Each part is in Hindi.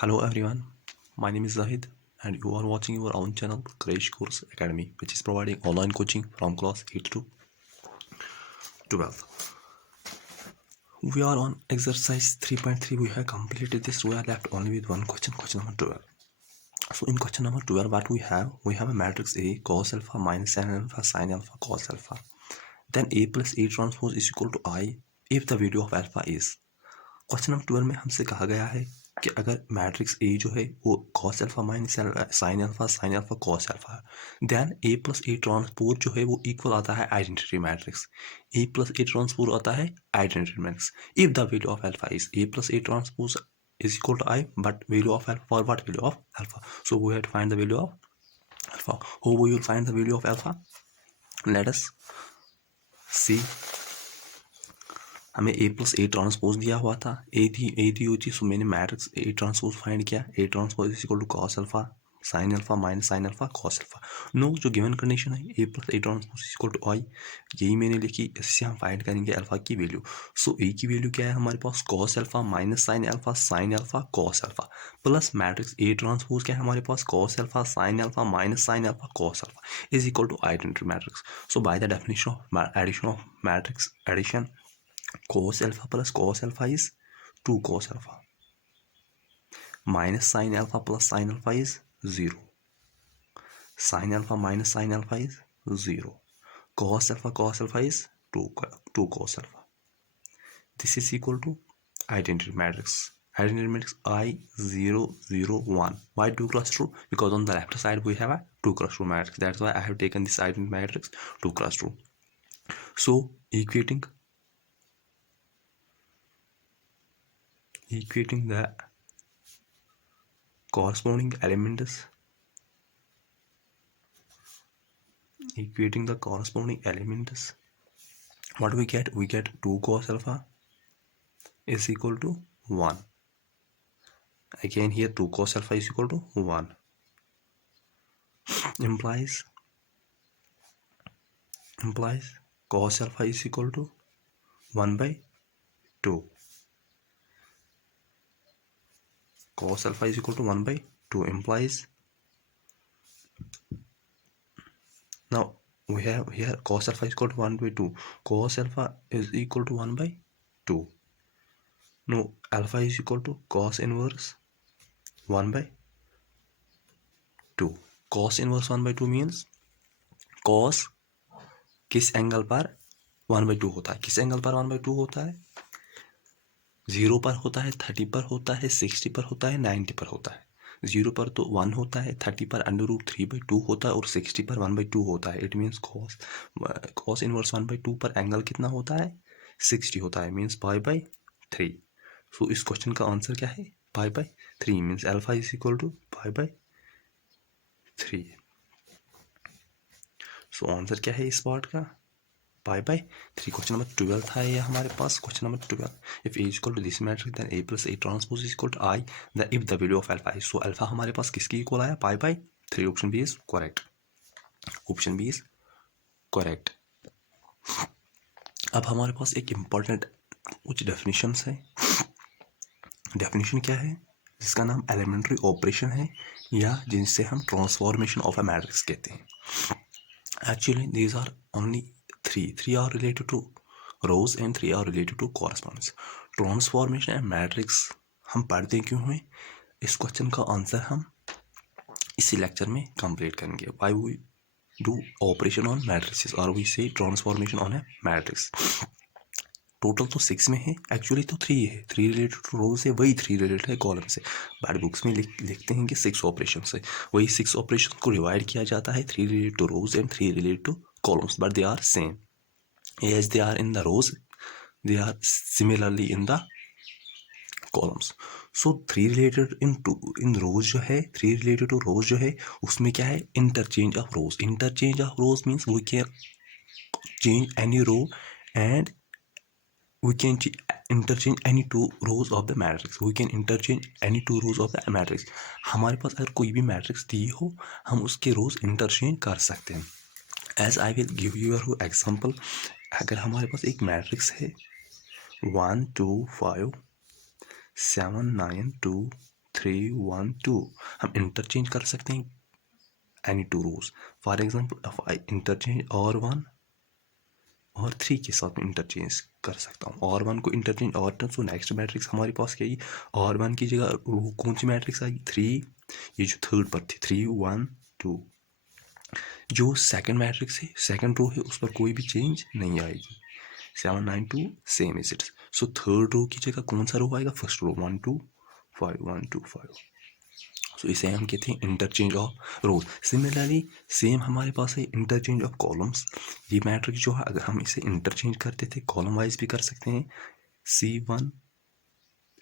Hello everyone, my name is Zahid and you are watching your own channel Crash Course Academy, which is providing online coaching from class 8 to 12. We are on exercise 3.3. We have completed this. We are left only with one question number 12. So in question number 12, what we have a matrix A cos alpha minus sin alpha sin alpha cos alpha. Then A plus A transpose is equal to I if the value of alpha is. Question number 12 में हमसे कहा गया है कि अगर मैट्रिक्स ए जो है वो cos alpha minus sine alpha cos alpha है, then A plus A transpose जो है वो इक्वल आता है identity matrix. A plus A transpose आता है identity matrix if the value of alpha is A plus A transpose is equal to I, but value of alpha, for what value of alpha? So we have to find the value of alpha. How we will find the value of alpha? Let us see. हमें ए प्लस ए ट्रांसपोज दिया हुआ था, ए दी हुई थी. सो मैंने मैट्रिक्स ए ट्रांसपोज फाइंड किया. A transpose is equal to cos alpha sine alpha minus sine alpha cos alpha. No, जो गिवन कंडीशन है A plus A transpose is equal to I, यही मैंने लिखी. इससे हम फाइंड करेंगे अल्फा की वैल्यू. सो ए की वैल्यू क्या है हमारे पास? Cos alpha minus sine alpha cos alpha plus matrix A transpose क्या है हमारे पास? Cos alpha sine alpha minus sine alpha cos alpha is equal to identity matrix. So by the definition of addition of matrix addition, cos alpha plus cos alpha is 2 cos alpha minus sin alpha plus sin alpha is 0. Sin alpha minus sin alpha is 0. Cos alpha is 2 cos alpha. This is equal to identity matrix. Identity matrix I 0 0 1. Why 2 cross 2? Because on the left side we have a 2 cross 2 matrix. That's why I have taken this identity matrix 2 cross 2. So equating the corresponding elements, what we get? We get 2 cos alpha is equal to 1. Again here 2 cos alpha is equal to 1 implies cos alpha is equal to 1 by 2. Cos alpha is equal to 1 by 2 implies, now we have here cos alpha is equal to 1 by 2. Cos alpha is equal to 1 by 2. No, alpha is equal to cos inverse 1 by 2. Cos inverse 1 by 2 means cos किस एंगल पर 1 by 2 होता है? किस एंगल पर 1 by 2 होता है? 0 पर होता है, 30 पर होता है, 60 पर होता है, 90 पर होता है. 0 पर तो 1 होता है, 30 पर √3/2 होता है और 60 पर 1/2 होता है. इट मीन्स cos इनवर्स 1/2 पर एंगल कितना होता है? 60 होता है. मीन्स π/3. सो इस क्वेश्चन का आंसर क्या है? π/3. Means alpha is equal to π/3. So answer क्या है इस पार्ट का? π/3. क्वेश्चन नंबर 12 था ये हमारे पास. Question number 12, if A equal to this matrix then A plus A transpose is equal to I the if the value of alpha is. So alpha हमारे पास किसकी इक्वल आया? π/3. Option B is correct. अब हमारे पास एक इम्पॉर्टेंट कुछ डेफिनेशंस है. डेफिनेशन क्या है? जिसका नाम एलिमेंट्री ऑपरेशन है या जिनसे हम ट्रांसफॉर्मेशन ऑफ अ मैट्रिक्स कहते हैं. Actually these are only three are related to rows and 3 are related to correspondence. Transformation and matrix हम पढ़ते क्यों हैं? इस क्वेश्चन का आंसर हम इसी लेक्चर में कंप्लीट करेंगे. Why we do operation on matrix और we say transformation on a matrix. Total तो 6 में है, एक्चुअली तो 3 है. 3 रिलेटेड टू रोज है, वही 3 रिलेटेड है कॉलम से. बट बुक्स में लिखते हैं कि 6 ऑपरेशन से. वही 6 ऑपरेशन को डिवाइड किया जाता है. 3 related to rows and 3 related to columns, but they are same. As they are in the rows, they are similarly in the columns. So 3 related in rows जो है, 3 related to rows जो है, उसमें क्या है? interchange of rows. Interchange of rows means we can change any row and we can interchange any 2 rows of the matrix. We can interchange any 2 rows of the matrix. हमारे पास अगर कोई भी मैट्रिक्स दी हो, हम उसके रोज इंटरचेंज कर सकते हैं. As I will give you a example. अगर हमारे पास एक मैट्रिक्स है 1 2 5 7 9 2 3 1 2। हम इंटरचेंज कर सकते हैं any two rows. For example I interchange R1 और 3 के साथ में इंटरचेंज कर सकता हूँ। R1 को interchange R2, so next matrix हमारे पास क्या है, R1 की जगह कौन सी मैट्रिक्स आएगी 3, ये जो थर्ड पर थी 3 1 2। जो सेकंड मैट्रिक्स है, सेकंड रो है, उस पर कोई भी चेंज नहीं आएगी। 7 9 2 same is it. So third row की जगह कौन सा रो आएगा, फर्स्ट रो 1 2 5 1 2 5। सो इसे हम कहते हैं interchange of rose. Similarly same हमारे पास है इंटरचेंज ऑफ कॉलम्स। ये मैट्रिक्स जो है अगर हम इसे इंटरचेंज करते थे कॉलम वाइज भी कर सकते हैं, C1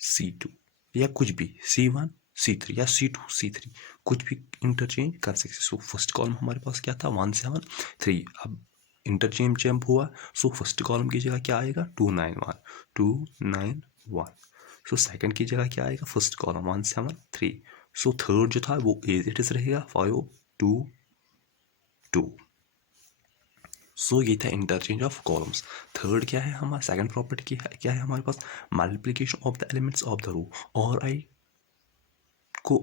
C2 या कुछ भी C1 C3 या C2 C3 कुछ भी इंटरचेंज कर सकते। सो फर्स्ट कॉलम हमारे पास क्या था 1 7 3। अब इंटरचेंज जंप हुआ, सो फर्स्ट कॉलम की जगह क्या आएगा 2 9 1 2 9 1। सो सेकंड की जगह क्या आएगा, फर्स्ट कॉलम 1 7 3। सो थर्ड जो था वो एज इट इज रहेगा 5 2 2। सो ये था इंटरचेंज ऑफ कॉलम्स। थर्ड क्या है हमारा, सेकंड प्रॉपर्टी क्या है हमारे पास, multiplication of the elements of the row. और आई को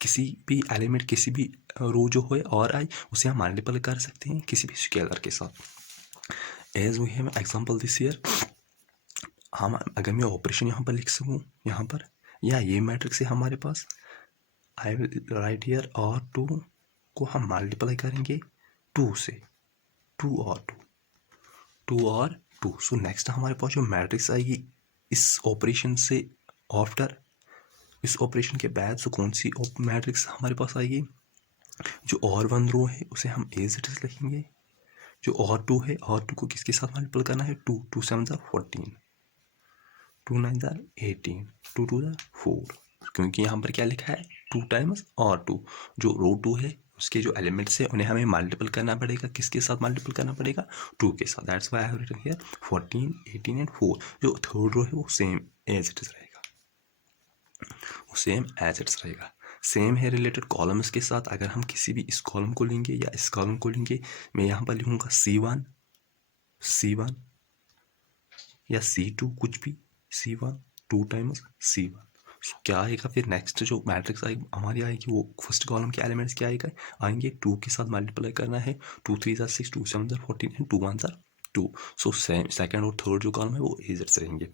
किसी भी एलिमेंट, किसी भी रो जो है और आई, उसे हम मल्टीपल कर सकते हैं किसी भी स्केलर के साथ। As we have example this year, हम अगर मैं ऑपरेशन यहाँ पर लिख सकूँ यहाँ पर, या ये मैट्रिक्स है हमारे पास, I will write here R2 को हम मल्टीप्लाई करेंगे 2 से, 2 और 2 2 और 2। सो नेक्स्ट हमारे पास जो मैट्रिक्स आएगी इस ऑपरेशन से आफ्टर, इस ऑपरेशन के बाद सो कौन सी मैट्रिक्स हमारे पास आएगी, जो R1 रो है उसे हम एज इट इज लिखेंगे, जो R2 है R2 को किसके साथ मल्टीपल करना है 2 2 7 14 2 9 18 2 2 4, क्योंकि यहाँ पर क्या लिखा है 2 टाइम्स R2। जो रो 2 है उसके जो एलिमेंट्स है उन्हें हमें मल्टीपल करना पड़ेगा, किसके साथ मल्टीपल करना पड़ेगा 2 के साथ। That's why I have written here 14 18 and 4। जो थर्ड रो है वो सेम एज इट इज रहेगा, वो सेम एज इट रहेगा। सेम है रिलेटेड कॉलम्स के साथ। अगर हम किसी भी इस कॉलम को लेंगे या इस कॉलम को लेंगे, मैं यहाँ पर लिखूँगा C1 या C2 कुछ भी, C1 2 टाइम्स C1। सो क्या आएगा फिर नेक्स्ट जो मैट्रिक्स आएगी हमारी आएगी, वो फर्स्ट कॉलम के एलिमेंट्स क्या आएंगे 2 के साथ मल्टीप्लाई करना है, 2 3 6 2 7 14 एंड 2 1 2। सो सेकंड और थर्ड जो कॉलम है वो एजेट्स रहेंगे।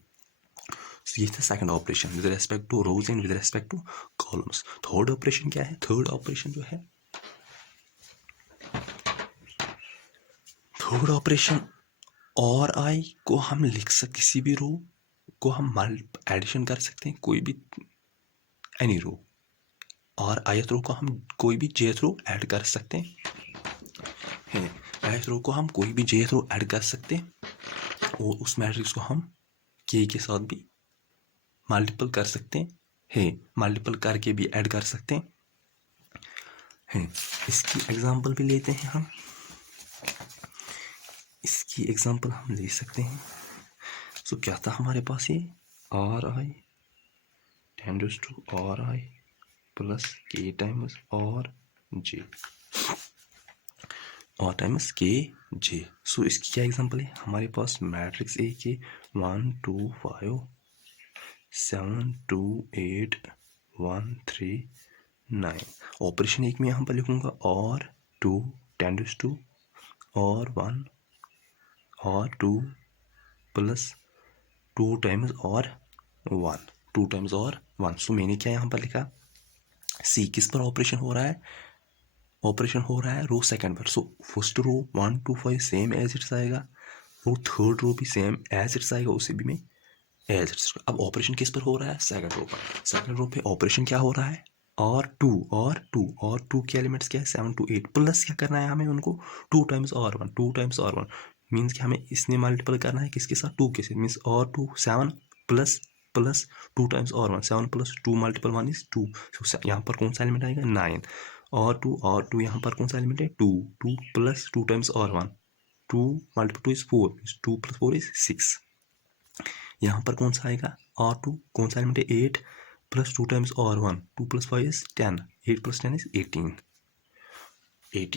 ये था second operation with respect to rows and with respect to columns. Third operation क्या है, थर्ड ऑपरेशन जो है, थर्ड ऑपरेशन और आई को हम लिख सकते, किसी भी रो को हम एडिशन कर सकते हैं, कोई भी एनी रो, और आयत रो को हम कोई भी जेथ रो ऐड कर सकते हैं। आयत रो को हम कोई भी जेथ रो ऐड कर सकते हैं, और उस मैट्रिक्स को हम के साथ भी मल्टीपल कर सकते हैं, मल्टीपल करके भी ऐड कर सकते हैं। इसकी एग्जांपल भी लेते हैं हम, इसकी एग्जांपल हम ले सकते हैं। सो क्या था हमारे पास, ये R I tends to R I plus K times और J, और टाइम्स K J। सो इसकी क्या एग्जांपल है, हमारे पास मैट्रिक्स ए के 1 2 5 7 2 8 1 3 9। ऑपरेशन एक में यहाँ पर लिखूँगा और 2 टेंड्स टू और 1 और 2 प्लस 2 टाइम्स और 1, 2 टाइम्स और 1। सो मैंने क्या यहाँ पर लिखा, सी किस पर ऑपरेशन हो रहा है, ऑपरेशन हो रहा है रो सेकंड पर। So first row 1 2 5 same as it's आएगा, और थर्ड रो भी सेम एज इट्स आएगा, उसे भी मैं एज इट्स। अब ऑपरेशन किस पर हो रहा है, सेकंड रो पर। सेकंड रो पे ऑपरेशन क्या हो रहा है, और 2 के एलिमेंट्स क्या है 7 2 8, प्लस क्या करना है हमें उनको 2 टाइम्स और 1, 2 टाइम्स और 1 मीन्स कि हमें इसने मल्टीपल करना है किसके साथ 2 के साथ, मीन्स और 2 7 प्लस प्लस 2 टाइम्स और 1, 7 प्लस 2 मल्टीपल 1 इज 2। यहाँ पर कौन सा एलिमेंट आएगा 9, और 2 यहाँ पर कौन सा एलिमेंट है 2 2 प्लस 2 टाइम्स और 1, 2 मल्टीपल 2 इज 4, 2 प्लस 4 इज 6। यहाँ पर कौन सा आएगा R2, कौन सा एलिमेंट है 8 प्लस 2 टाइम्स और 1, 2 plus 5 is 10, 8 plus 10 is 18।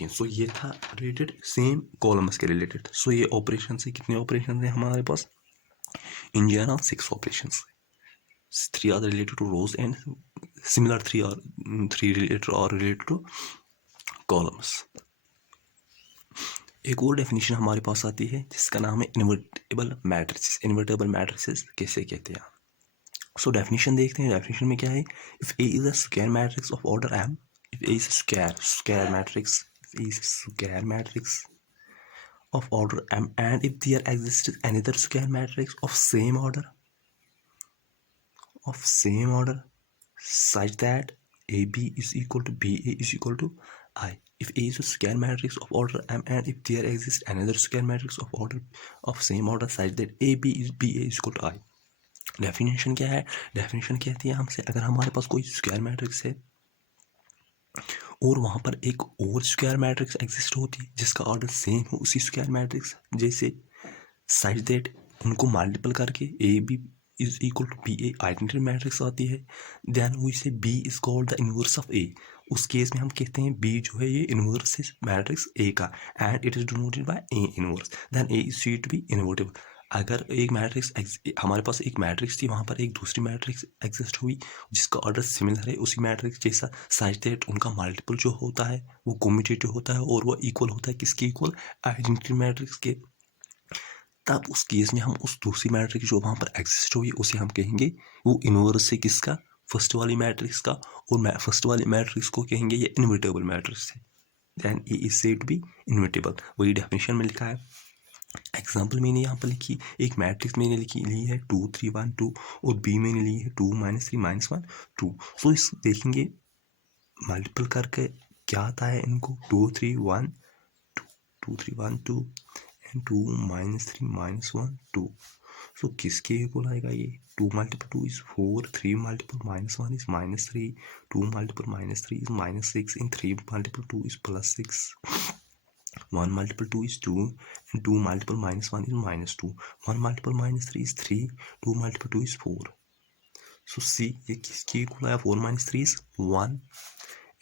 So ये था रिलेटेड सेम कॉलम्स के रिलेटेड। सो ये ऑपरेशन से कितने ऑपरेशन है हमारे पास, in general 6 operation, 3 are related to rows and similar three related to columns. एक और डेफिनेशन हमारे पास आती है जिसका नाम है इन्वर्टेबल मैट्रिसेस. इन्वर्टेबल मैट्रिसेस किसे कहते हैं? सो डेफिनेशन देखते हैं. डेफिनेशन में क्या है? If A is a square matrix of order m, if A is a square matrix, if A is a square matrix of order m, and if there exists another square matrix of same order such that AB is equal to BA is equal to I. If A is a square matrix of order m, and if there exists another square matrix of order of same order such that AB is BA is equal to I. Definition क्या है? डेफिनेशन कहती है हमसे अगर हमारे पास कोई स्क्वायर मैट्रिक्स है और वहाँ पर एक और स्क्वायर मैट्रिक्स एग्जिस्ट होती है जिसका ऑर्डर सेम हो उसी स्क्वायर मैट्रिक्स जैसे सच दैट उनको मल्टीपल करके A B is equal to B A identity matrix आती है, then we say B is called the inverse of A. उस केस में हम कहते हैं बी जो है ये इनवर्स है मैट्रिक्स ए का and it is denoted by A inverse, then A is said to be invertible. अगर एक मैट्रिक्स हमारे पास एक मैट्रिक्स थी वहाँ पर एक दूसरी मैट्रिक्स एग्जिस्ट हुई जिसका ऑर्डर सिमिलर है उसी मैट्रिक्स जैसा सच दैट उनका मल्टीपल जो होता है वो कम्यूटेटिव होता है और वो इक्वल होता है किसके इक्वल? आइडेंटिटी मैट्रिक्स के. तब उस केस में हम उस दूसरी मैट्रिक्स जो वहाँ पर एग्जिस्ट हुई उसे हम कहेंगे वो इनवर्स है किसका? फर्स्ट वाली मैट्रिक्स का. और फर्स्ट वाली मैट्रिक्स को कहेंगे ये इनवर्टेबल मैट्रिक्स है, then A is said to be invertible. वही डेफिनेशन में लिखा है. एग्जाम्पल मैंने यहाँ पर लिखी एक मैट्रिक्स मैंने ली है 2 3 1 2 और बी मैंने ली है 2 -3 -1 2. सो इस देखेंगे मल्टीपल करके क्या आता है इनको 2 3 1 2 2 3 1 2 एंड 2 -3 -1 2. सो किसके इक्वल आएगा ये? 2 × 2 is 4, 3 × -1 is -3, 2 × -3 is -6 and 3 × 2 is +6. 1 × 2 is 2 and 2 × -1 is -2. 1 × -3 is 3, 2 × 2 is 4. So C ये किसकी इक्वल आया? 4 - 3 is 1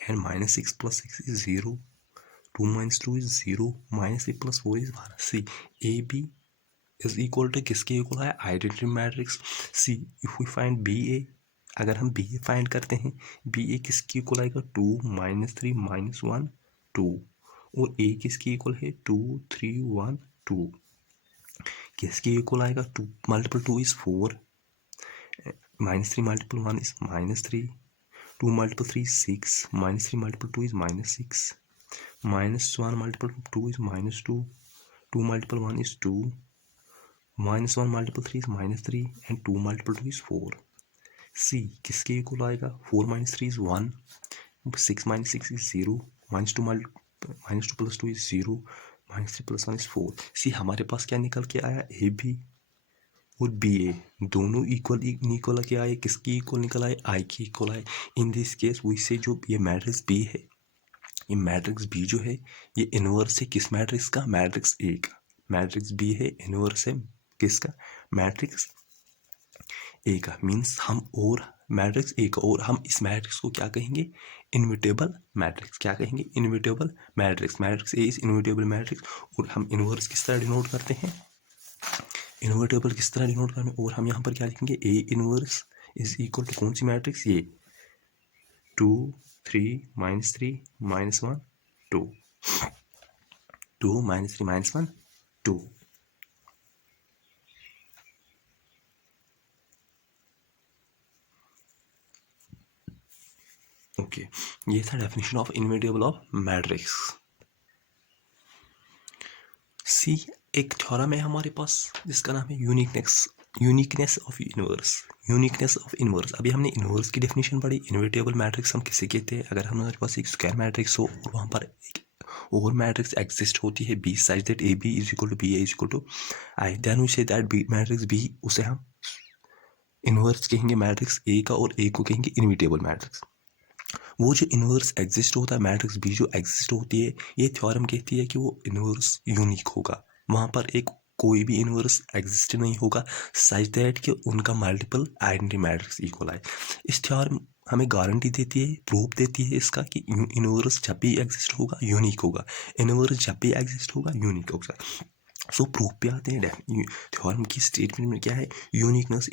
and -6 + 6 is 0. 2 - 2 is 0, -8 + 4 is 1. C AB is equal to किसके इक्वल आया? Identity matrix. C if we find BA, अगर हम BA फाइंड करते हैं BA किसकी इक्वल आएगा? 2 -3 -1 2. और A किसकी इक्वल है? 2 3 1 2. किसकी इक्वल आएगा? 2 × 2 is 4, -3 × 1 is -3, 2 × 3 is 6, -3 × 2 is -6, -1 × 2 is -2, 2 × 1 is 2, -1 × 3 is -3 and 2 × 2 is 4. C किसके इक्वल आएगा? 4 - 3 is 1, 6 - 6 is 0, -2 + 2 is 0, -3 + 1 is 4. C हमारे पास क्या निकल के आया? ए बी और बी ए दोनों इक्वल के आए. किसकी इक्वल निकल आए? आई की इक्वल आए. इन दिस केस वी से जो ये मैट्रिक्स बी है ये मैट्रिक्स बी जो है ये इनवर्स है किस मैट्रिक्स का? मैट्रिक्स ए का. मैट्रिक्स बी है इनवर्स है किसका? मैट्रिक्स ए का. मीन्स हम और मैट्रिक्स ए का और हम इस मैट्रिक्स को क्या कहेंगे? Invertible matrix. क्या कहेंगे? Invertible matrix. Matrix A is invertible matrix. और हम इनवर्स किस तरह डिनोट करते हैं? इनवर्टेबल किस तरह डिनोट करते हैं? और हम यहाँ पर क्या लिखेंगे? A inverse is equal to कौन सी मैट्रिक्स? ये 2 3 -3 -1 2. 2 -3 -1 2. ओके ये था definition of invertible of matrix. See एक थ्योरम है हमारे पास जिसका नाम है uniqueness of inverse. Uniqueness of inverse. अभी हमने इनवर्स की डेफिनेशन पढ़ी. इनवर्टेबल मैट्रिक्स हम किसे कहते हैं? अगर हमारे पास एक स्क्वायर मैट्रिक्स हो और वहाँ पर एक और मैट्रिक्स एग्जिस्ट होती है B such that A B is equal to B A is equal to I, then we say that B matrix B उसे हम इनवर्स कहेंगे मैट्रिक्स ए का और ए को कहेंगे इनवर्टेबल मैट्रिक्स. वो जो इनवर्स एग्जिस्ट होता है मैट्रिक्स बी जो एग्जिस्ट होती है ये थ्योरम कहती है कि वो इनवर्स यूनिक होगा. वहाँ पर एक कोई भी इनवर्स एग्जिस्ट नहीं होगा सच दैट कि उनका मल्टीपल आइडेंटिटी मैट्रिक्स इक्वल आए. इस थ्योरम हमें गारंटी देती है, प्रूफ देती है इसका कि इनवर्स जब भी एग्जिस्ट होगा यूनिक होगा. इनवर्स जब भी एग्जिस्ट होगा यूनिक होगा. सो प्रूफ पे आते हैं. थ्योरम की स्टेटमेंट में क्या है? Uniqueness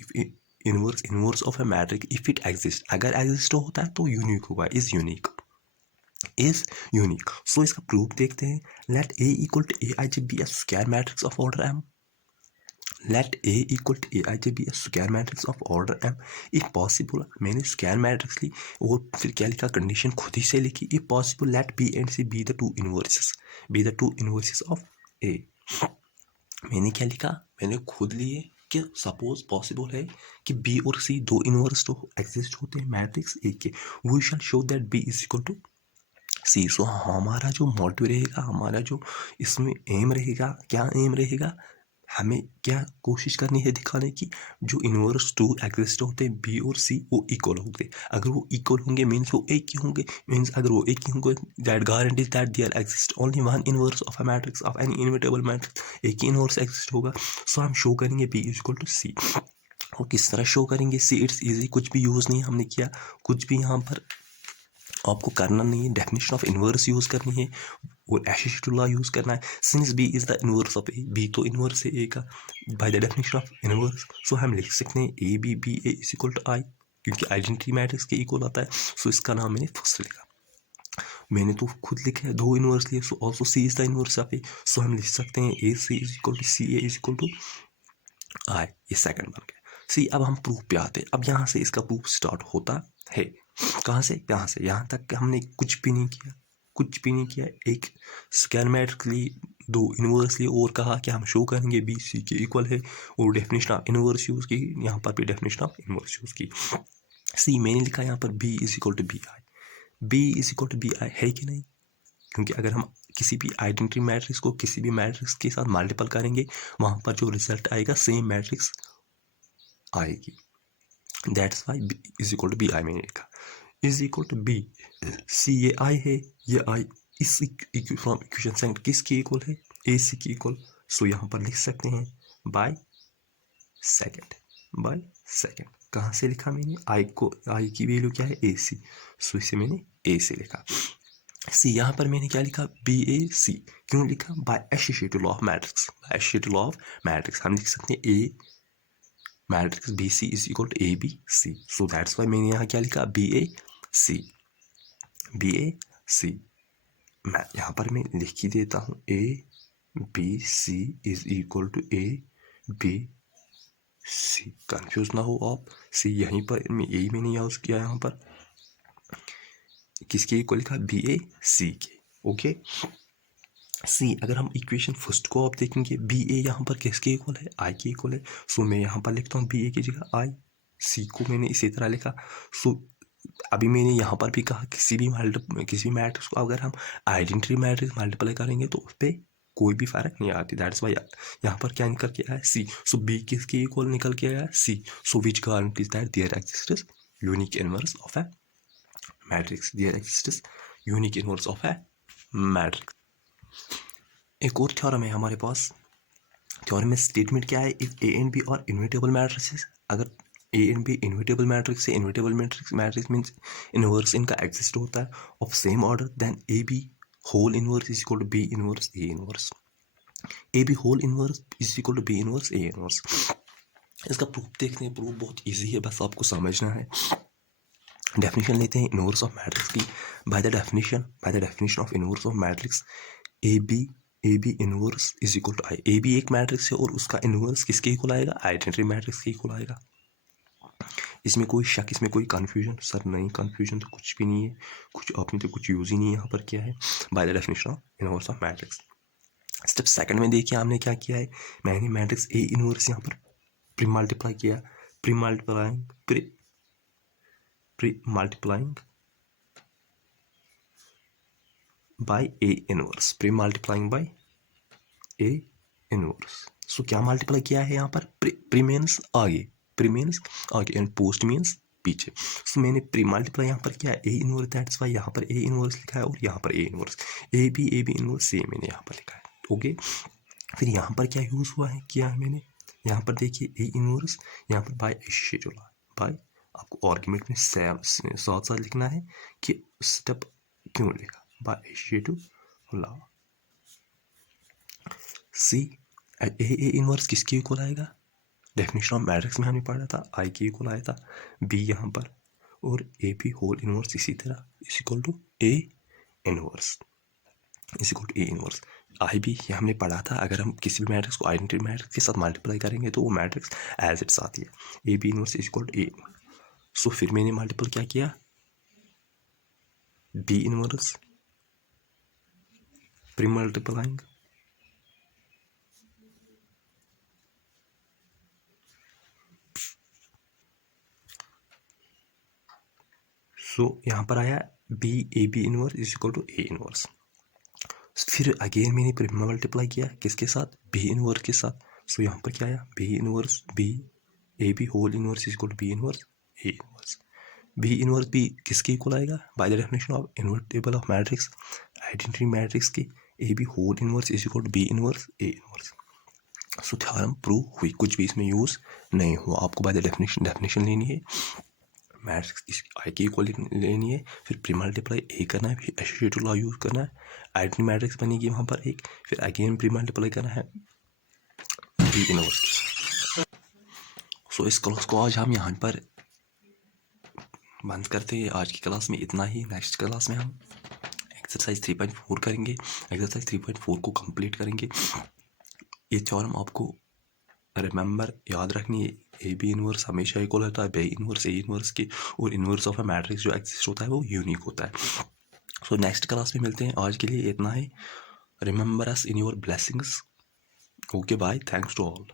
inverse of A matrix if it exist, अगर एग्जिस्ट होता है तो यूनिक होगा, is unique, is unique. So इसका प्रूफ देखते हैं। Let A equal to A I J B A square matrix of order M, let A equal to A I J B A square matrix of order M. If possible, मैंने स्क्वायर मैट्रिक्स ली और फिर क्या लिखा, कंडीशन खुद ही से लिखी, if possible let B and C be the two inverses of A. मैंने क्या लिखा, मैंने खुद लिए कि सपोज पॉसिबल है कि बी और सी दो इनवर्स तो एग्जिस्ट होते हैं मैट्रिक्स ए के, we shall show that B is equal to C. So हमारा जो मोटिव रहेगा, हमारा जो इसमें एम रहेगा, क्या एम रहेगा, हमें क्या कोशिश करनी है दिखाने की, जो इनवर्स टू एग्जिस्ट होते हैं बी और सी वो इक्वल होंगे। अगर वो इक्वल होंगे मीन्स वो एक ही होंगे, मीन्स अगर वो एक ही होंगे that guarantees that there exist only one inverse of a matrix of any invertible matrix, एक ही इनवर्स एग्जिस्ट होगा। सो हम शो करेंगे B is equal to C. और किस तरह शो करेंगे, सी इट्स इजी, कुछ भी यूज़ नहीं हमने किया, कुछ भी यहाँ पर आपको करना नहीं है, डेफिनेशन ऑफ इनवर्स यूज़ करनी है और एसोसिएटिव लॉ यूज़ करना है। Since B is the inverse of A, B तो इनवर्स है ए का by the definition of inverse. So हम लिख सकते हैं A B A is equal to I, क्योंकि आइडेंटिटी मैट्रिक्स के इक्वल आता है। सो इसका नाम मैंने फर्स्ट लिखा, मैंने तो खुद लिखा है, दो इनवर्स लिए। So also C is the inverse of A. So हम लिख सकते हैं A C is equal to C A is equal to I, ये सेकंड बन गया। सी अब हम प्रूफ पे आते हैं। अब यहाँ से इसका प्रूफ स्टार्ट होता है, कहाँ से, यहाँ से यहाँ तक हमने कुछ भी नहीं किया, कुछ भी नहीं किया। एक स्क्वायर मैट्रिक्स ली, दो इनवर्स लिए और कहा कि हम शो करेंगे बी सी के इक्वल है, और डेफिनेशन ऑफ इनवर्स यूज़ की, यहाँ पर भी डेफिनेशन ऑफ इनवर्स यूज़ की। सी मैंने लिखा यहाँ पर B is equal to B I, B is equal to B I है कि नहीं, क्योंकि अगर हम किसी भी आइडेंटिटी मैट्रिक्स को किसी भी मैट्रिक्स के साथ मल्टीपल करेंगे, वहाँ पर जो रिजल्ट आएगा सेम मैट्रिक्स आएगी। That's why B is equal to B I मैंने लिखा, is equal to B C, ये आई है, ये I is from equation second किसके इक्वल है, ए सी की इक्वल। सो यहाँ पर लिख सकते हैं बाय सेकंड, बाय सेकंड। कहाँ से लिखा मैंने, आई को, आई की वैल्यू क्या है ए सी, सो इसे मैंने ए से लिखा। सी यहाँ पर मैंने क्या लिखा, बी ए सी, क्यों लिखा, by associative law of matrix, by associative law of matrix हम लिख सकते हैं A matrix B C is equal to A B C. So that's why मैंने यहाँ क्या लिखा, बी ए सी, बी ए सी। मैं यहाँ पर मैं लिख ही देता हूँ, A B C is equal to A B C, confuse ना हो आप। सी यहीं पर यही मैंने यूज़ किया, यहाँ पर किसके इक्वल लिखा, बी ए सी के, ओके। सी अगर हम इक्वेशन फर्स्ट को आप देखेंगे, बी ए यहाँ पर किसके इक्वल है, आई के इक्वल है। सो मैं यहाँ पर लिखता हूँ बी ए की जगह आई, सी को मैंने इसी तरह लिखा। सो अभी मैंने यहाँ पर भी कहा किसी भी मैट्रिक्स को अगर हम आइडेंटिटी मैट्रिक्स मल्टीप्लाई करेंगे तो उस पर कोई भी फर्क नहीं आती। दैट्स वाई यहाँ पर क्या निकल के आया है, सी। सो बी किसके इक्वल निकल के आया है, C. So which guarantees that there exists unique inverse of A matrix, there exists unique inverse of A matrix. एक और थ्योरम है हमारे पास, थ्योरम में स्टेटमेंट क्या है, if A and B are invertible matrices, अगर A and B invertible matrix है, इनवर्टेबल मैट्रिक्स मीन्स इनवर्स इनका एग्जिस्ट होता है of same order, then A B whole inverse is equal to B inverse A inverse, A B whole inverse is equal to B inverse A inverse. इसका प्रूफ देखते हैं, प्रूफ बहुत इजी है, बस आपको समझना है। डेफिनेशन लेते हैं इनवर्स ऑफ मैट्रिक्स की, by the definition of inverse of matrix, A B inverse is equal to I. A B एक मैट्रिक्स है और उसका इनवर्स किसके इक्वल आएगा, आइडेंटिटी मैट्रिक्स के इक्वल आएगा। इसमें कोई शक, इसमें कोई कन्फ्यूजन, सर नहीं कन्फ्यूजन तो कुछ भी नहीं है, कुछ आपने तो कुछ यूज ही नहीं यहाँ पर किया है, bye the definition of inverse of matrix. Step second में देखिए हमने क्या किया है, मैंने मैट्रिक्स ए इनवर्स यहाँ पर प्री मल्टीप्लाई किया, pre multiplying by A inverse, pre multiplying by A inverse. So क्या मल्टीप्लाई किया है यहाँ पर, प्री मीन्स आगे, प्री मीन्स आगे एंड पोस्ट मीन्स पीछे। सो मैंने प्री मल्टीप्लाई यहाँ पर किया ए इनवर्स, दैट्स वाई यहाँ पर ए इनवर्स लिखा है और यहाँ पर A inverse, A B inverse same मैंने यहाँ पर लिखा है, ओके। फिर यहाँ पर क्या यूज़ हुआ है, किया है मैंने यहाँ पर देखिए ए इनवर्स, यहाँ पर बाय एसोसिएटिव लॉ, बाय आपको आर्गुमेंट में साथ साथ लिखना है कि स्टेप क्यों लिखा, by associative law. C A inverse किसके इक्वल आएगा, डेफिनेशन ऑफ मैट्रिक्स में हमने पढ़ा था आई के इक्वल आया था बी यहाँ पर और ए बी होल इनवर्स इसी तरह is equal to A inverse is equal to A inverse. I B ये हमने पढ़ा था, अगर हम किसी भी मैट्रिक्स को आइडेंटिटी मैट्रिक्स के साथ मल्टीप्लाई करेंगे तो वो मैट्रिक्स एज इट्स आती है, A B inverse is equal to A. So फिर मैंने मल्टीपल क्या किया, B inverse pre multiplying so यहाँ पर आया B A B inverse is equal to A inverse. फिर अगेन मैंने प्री मल्टीप्लाई किया किसके साथ, बी इनवर्स के साथ। सो यहाँ पर क्या आया, B inverse B A B whole inverse is equal to B inverse A inverse. B inverse B किसके इक्वल आएगा, by the definition of invertible of matrix identity matrix की A B whole inverse is equal to B inverse A inverse. So theorem prove हुई, कुछ भी इसमें यूज नहीं हुआ। आपको बाय द डेफिनेशन लेनी है, मैट्रिक्स आई की इक्वल लेनी है, फिर प्री मल्टीप्लाई ए करना है, फिर एसोसिएटिव लॉ यूज करना है, आइडेंटिटी मैट्रिक्स बनेगी वहाँ पर एक, फिर अगेन प्री मल्टीप्लाई करना है बी इनवर्स की। सो इस क्लास को आज हम यहाँ पर बंद करते हैं। आज की क्लास में इतना ही। नेक्स्ट क्लास में हम एक्सरसाइज 3.4 करेंगे। एक्सरसाइज 3.4 को कंप्लीट करेंगे। ये थ्योरम आपको रिमेंबर याद रखनी है, ए बी इनवर्स हमेशा इक्वल होता है बी इनवर्स ए इनवर्स की, और इनवर्स ऑफ अ मैट्रिक्स जो एग्जिस्ट होता है वो यूनिक होता है। सो नेक्स्ट क्लास में मिलते हैं। आज के लिए इतना ही। Remember us in your blessings. Okay bye, thanks to all.